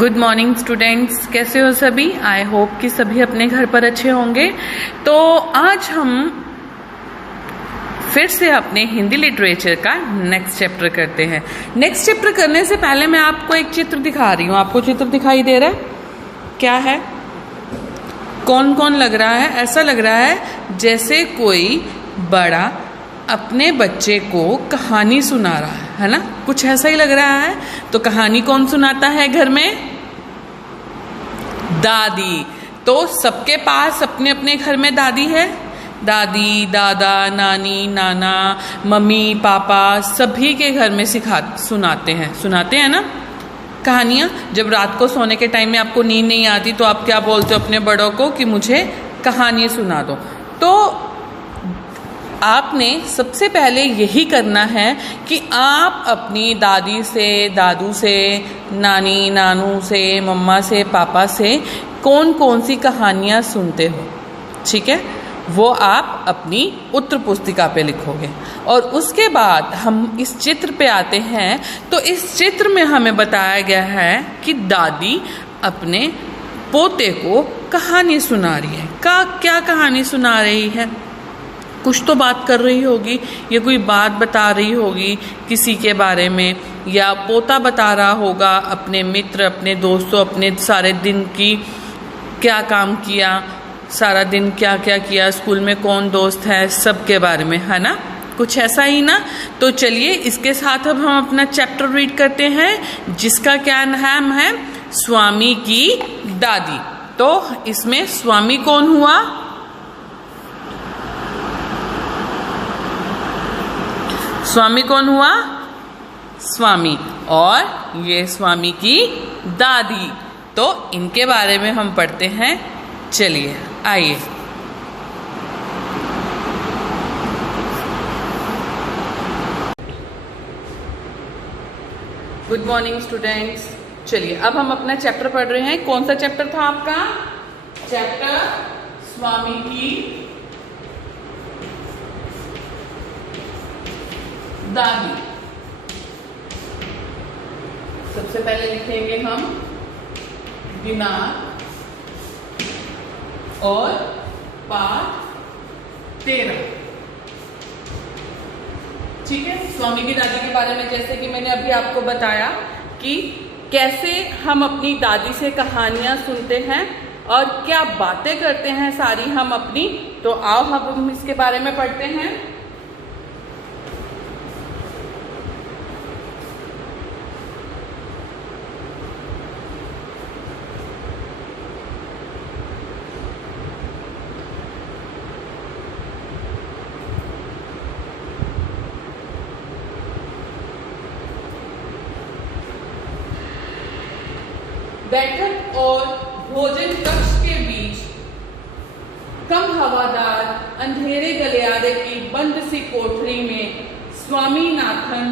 Good morning students, कैसे हो सभी। आई होप कि सभी अपने घर पर अच्छे होंगे। तो आज हम फिर से अपने हिंदी लिटरेचर का नेक्स्ट चैप्टर करते हैं। नेक्स्ट चैप्टर करने से पहले मैं आपको एक चित्र दिखा रही हूँ। आपको चित्र दिखाई दे रहा है? क्या है? कौन कौन लग रहा है? ऐसा लग रहा है जैसे कोई बड़ा अपने बच्चे को कहानी सुना रहा है ना? कुछ ऐसा ही लग रहा है। तो कहानी कौन सुनाता है घर में? दादी। तो सबके पास अपने अपने घर में दादी है। दादी, दादा, नानी, नाना, मम्मी, पापा सभी के घर में सुनाते हैं ना कहानियाँ। जब रात को सोने के टाइम में आपको नींद नहीं आती तो आप क्या बोलते हो अपने बड़ों को कि मुझे कहानी सुना दो। तो आपने सबसे पहले यही करना है कि आप अपनी दादी से, दादू से, नानी, नानू से, मम्मा से, पापा से कौन कौन सी कहानियाँ सुनते हो, ठीक है, वो आप अपनी उत्तर पुस्तिका पे लिखोगे। और उसके बाद हम इस चित्र पे आते हैं। तो इस चित्र में हमें बताया गया है कि दादी अपने पोते को कहानी सुना रही है। क्या कहानी सुना रही है? कुछ तो बात कर रही होगी, या कोई बात बता रही होगी किसी के बारे में, या पोता बता रहा होगा अपने मित्र, अपने दोस्तों, अपने सारे दिन की क्या काम किया, सारा दिन क्या क्या किया, स्कूल में कौन दोस्त है, सब के बारे में, है ना? कुछ ऐसा ही ना। तो चलिए इसके साथ अब हम अपना चैप्टर रीड करते हैं, जिसका क्या नाम है? स्वामी की दादी। तो इसमें स्वामी कौन हुआ? स्वामी कौन हुआ? स्वामी। और ये स्वामी की दादी। तो इनके बारे में हम पढ़ते हैं। चलिए आइए। Good morning students. चलिए अब हम अपना चैप्टर पढ़ रहे हैं। कौन सा चैप्टर था आपका? चैप्टर स्वामी की दादी। सबसे पहले लिखेंगे हम दिनांक और पाठ 13, ठीक है। स्वामी की दादी के बारे में जैसे कि मैंने अभी आपको बताया कि कैसे हम अपनी दादी से कहानियां सुनते हैं और क्या बातें करते हैं सारी हम अपनी। तो आओ हम इसके बारे में पढ़ते हैं। बैठक और भोजन कक्ष के बीच कम हवादार अंधेरे गलियारे की बंद सी कोठरी में स्वामीनाथन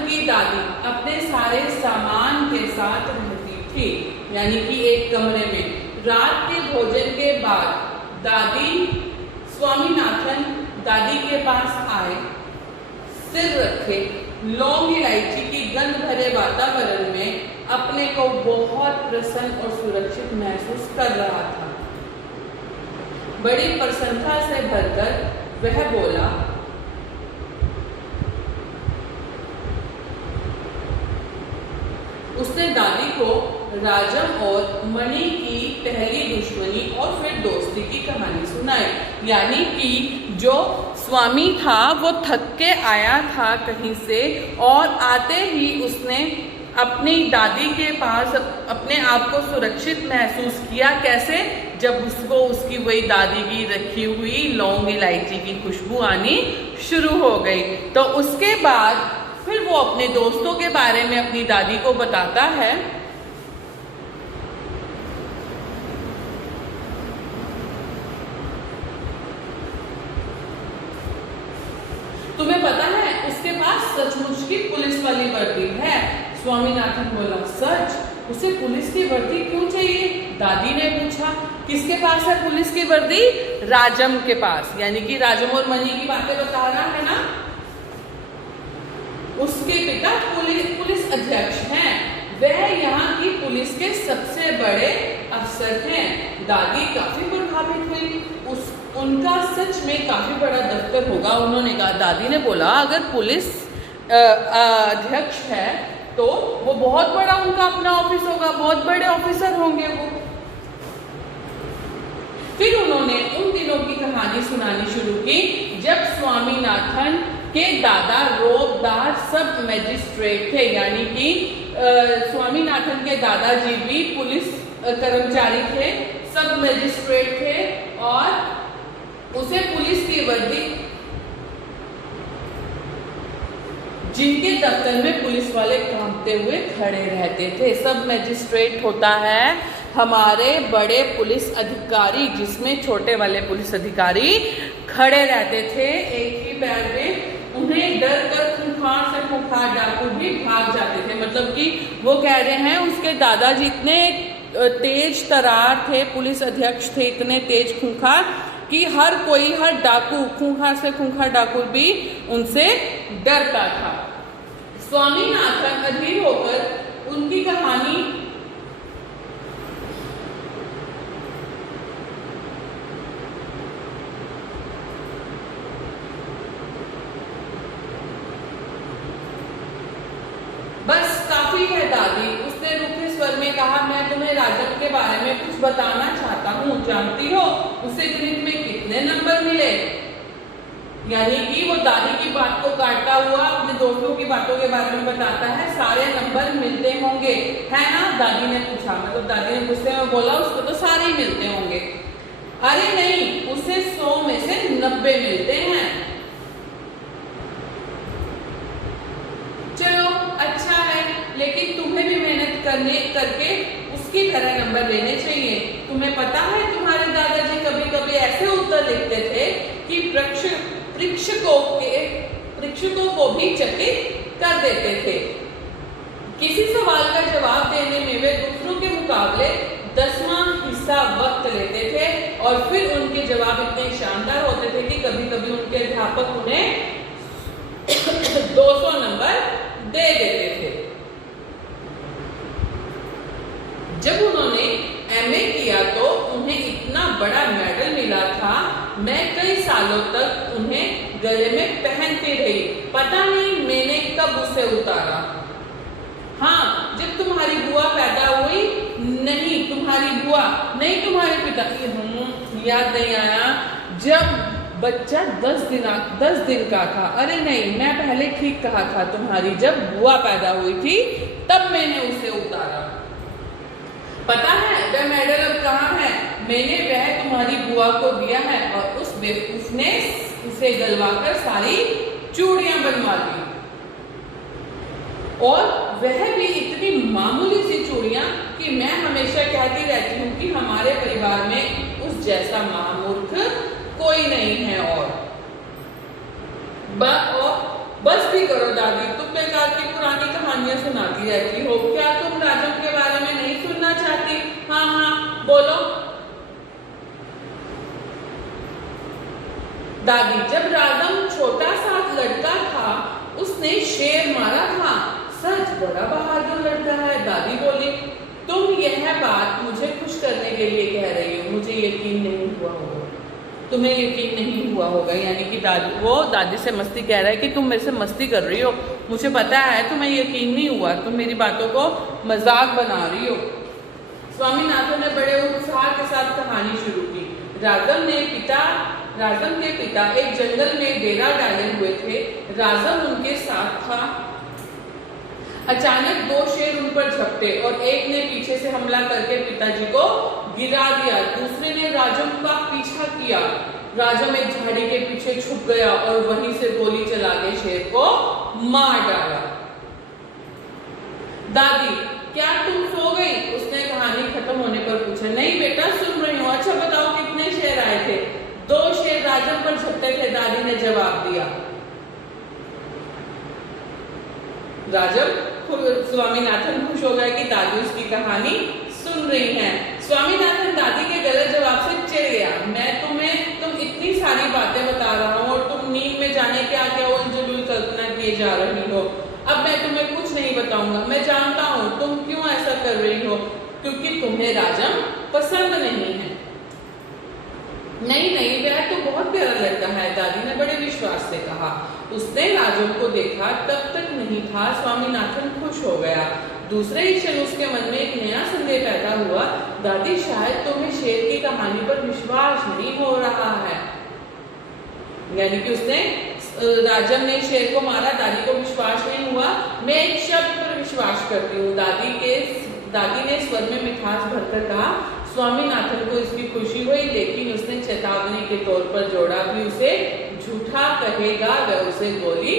की दादी अपने सारे सामान के साथ रहती थी, यानी कि एक कमरे में। रात के भोजन के बाद स्वामीनाथन दादी के पास आए। सिर रखे लौंग इलायची की गंध भरे वातावरण में अपने को बहुत प्रसन्न और सुरक्षित महसूस कर रहा था। बड़ी प्रसन्नता से भरकर वह बोला, उसने दादी को राजम और मणि की पहली दुश्मनी और फिर दोस्ती की कहानी सुनाई। यानी कि जो स्वामी था वो थक के आया था कहीं से, और आते ही उसने अपनी दादी के पास अपने आप को सुरक्षित महसूस किया। कैसे? जब उसको उसकी वही दादी की रखी हुई लौंग इलायची की खुशबू आनी शुरू हो गई। तो उसके बाद फिर वो अपने दोस्तों के बारे में अपनी दादी को बताता है। तुम्हें पता है उसके पास सचमुच की पुलिस वाली वर्दी है। स्वामीनाथन बोला, सच? उसे पुलिस की वर्दी क्यों चाहिए? दादी ने पूछा। किसके पास है पुलिस की वर्दी? राजम के पास, यानी कि राजम और मणि की बातें बता रहा है ना। उसके पिता पुलिस अध्यक्ष हैं, वह यहाँ की पुलिस के सबसे बड़े अफसर हैं। दादी काफी प्रभावित हुई, उनका सच में काफी बड़ा दफ्तर होगा। उन्होंने कहा, दादी ने बोला, अगर पुलिस अध्यक्ष है तो वो बहुत बड़ा उनका अपना ऑफिस होगा, बहुत बड़े ऑफिसर होंगे वो। फिर उन्होंने उन दिनों की कहानी सुनानी शुरू की जब स्वामीनाथन के दादा रोबदार सब मजिस्ट्रेट थे, यानी कि स्वामीनाथन के दादाजी भी पुलिस कर्मचारी थे, सब मजिस्ट्रेट थे, और उसे पुलिस की वर्दी, जिनके दफ्तर में पुलिस वाले कांपते हुए खड़े रहते थे। सब मजिस्ट्रेट होता है हमारे बड़े पुलिस अधिकारी, जिसमें छोटे वाले पुलिस अधिकारी खड़े रहते थे एक ही पैर में। उन्हें डर कर खूंखार से खूंखार डाकू भी भाग जाते थे। मतलब कि वो कह रहे हैं उसके दादाजी इतने तेज तरार थे, पुलिस अध्यक्ष थे, इतने तेज खूंखार कि हर कोई, हर डाकू, खूंखार से खूंखार डाकू भी उनसे डरता था। स्वामीनाथन अधीर होकर उनकी कहानी बस काफी है दादी, उसने रूखे स्वर में कहा, मैं तुम्हें राजन के बारे में कुछ बताना चाहता हूँ। जानती हो उसे गणित में कितने नंबर मिले? यानी कि वो दादी की बात को काटता हुआ अपने दोस्तों की बातों के बारे में बताता है। सारे नंबर मिलते होंगे, है ना? दादी ने पूछा। मतलब दादी ने गुस्से में बोला, उसको तो सारे ही मिलते होंगे। अरे नहीं, उसे 100 में से 90 मिलते हैं। चलो अच्छा है, लेकिन तुम्हें भी मेहनत करके उसकी तरह नंबर लेने चाहिए। तुम्हें पता है तुम्हारे दादाजी कभी कभी ऐसे उत्तर लिखते थे कि परीक्षकों को भी चकित कर देते थे। किसी सवाल का जवाब देने में वे दूसरों के मुकाबले 10वां हिस्सा वक्त लेते थे, और फिर उनके जवाब इतने शानदार होते थे कि कभी कभी उनके अध्यापक उन्हें 200 नंबर दे देते थे। जब उन्होंने एमए किया तो उन्हें इतना बड़ा मेडल मिला था, मैं कई सालों तक उन्हें गले में पहनती रही। पता नहीं मैंने कब उसे उतारा। हाँ, जब तुम्हारी बुआ पैदा हुई। नहीं तुम्हारी बुआ, नहीं तुम्हारे पिता, याद नहीं आया। जब बच्चा 10 दिन का था। अरे नहीं, मैं पहले ठीक कहा था तुम्हारी जब बुआ पैदा हुई थी तब मैंने उसे उतारा। पता है वह मेडल अब कहाँ है? मैंने वह तुम्हारी बुआ को दिया है, और उस बेवकूफ ने उसे गलवाकर सारी चूड़ियां बनवा दी, और वह भी इतनी मामूली सी चूड़ियां कि मैं हमेशा कहती रहती हूँ कि हमारे परिवार में उस जैसा महामूर्ख कोई नहीं है। और बस भी करो दादी, तुम बेकार की पुरानी कहानियां सुनाती रहती हो। क्या तुम राजम के बारे में नहीं सुनना चाहती? हाँ हाँ बोलो। दादी, जब राजम छोटा सा लड़का था उसने शेर मारा था। सच? बड़ा बहादुर लड़का है। दादी बोली, तुम यह बात मुझे खुश करने के लिए कह रही हो, मुझे यकीन नहीं हुआ होगा। तुम्हें यकीन नहीं हुआ होगा, यानी कि दादी से मस्ती कह रहा है कि तुम मेरे से मस्ती कर रही हो, मुझे पता है तुम्हें यकीन नहीं हुआ, तुम मेरी बातों को मजाक बना रही हो। स्वामीनाथन ने बड़े उत्साह के साथ कहानी शुरू की। राजम के पिता एक जंगल में डेरा डाले हुए थे। राजम उनके साथ था। अचानक 2 शेर उन पर झपटे, और एक ने पीछे से हमला करके पिताजी को गिरा दिया। दूसरे ने राजम का पीछा किया। राजम एक झाड़ी के पीछे छुप गया और वहीं से गोली चला के शेर को मार डाला। दादी, क्या तुम सो गई? उसने कहानी खत्म होने पर पूछा। नहीं बेटा, सुन रही हूँ। अच्छा बताओ कितने शेर आए थे? 2 शेर राजम पर झपटे थे, दादी ने जवाब दिया। स्वामीनाथन खुश हो गया कि दादी उसकी कहानी सुन रही हैं। स्वामीनाथन दादी के गलत जवाब से चिढ़ गया। तुम इतनी सारी बातें बता रहा हूँ और तुम नींद में जाने क्या क्या उलझुल कल्पना किए जा रही हो। क्योंकि तुम्हें राजम पसंद नहीं है। नहीं नहीं, वह तो बहुत प्यारा लड़का है, दादी ने बड़े विश्वास से कहा। उसने राजम को देखा तब तक नहीं था, स्वामीनाथन खुश हो गया। दूसरे ही क्षण उसके मन में एक नया संदेह पैदा हुआ, दादी शायद तुम्हें शेर की कहानी पर विश्वास नहीं हो रहा है। यानी कि उसने राजम ने शेर को मारा, दादी को विश्वास नहीं हुआ। मैं एक शब्द पर विश्वास करती हूँ, दादी ने स्वर में मिठास भरकर कहा। स्वामीनाथन को इसकी खुशी हुई, लेकिन उसने चेतावनी के तौर पर जोड़ा भी उसे झूठा कहेगा वह उसे गोली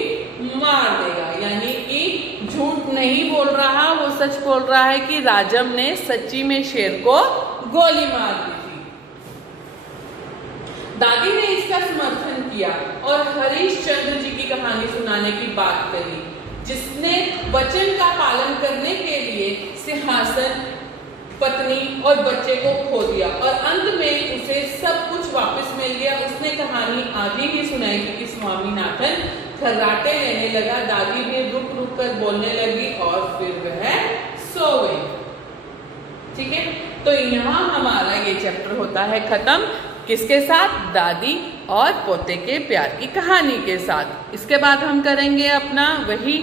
मार देगा। यानी कि झूठ नहीं बोल रहा, वो सच बोल रहा है कि राजम ने सच्ची में शेर को गोली मार दी थी। दादी ने इसका समर्थन किया और हरिश्चंद्र जी की कहानी सुनाने की बात करी, जिसने वचन का पालन करने के लिए सिंहासन, पत्नी और बच्चे को खो दिया और अंत में उसे सब कुछ वापस मिल गया। उसने कहानी आधी ही सुनाई कि स्वामीनाथन खर्राटे लेने लगा, दादी भी रुक रुक कर बोलने लगी और फिर वह सो गई। ठीक है, तो यहाँ हमारा ये चैप्टर होता है खत्म। किसके साथ? दादी और पोते के प्यार की कहानी के साथ। इसके बाद हम करेंगे अपना वही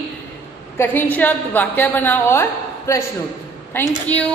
कठिन शब्द, वाक्य बनाओ और प्रश्न उत्तर। Thank you.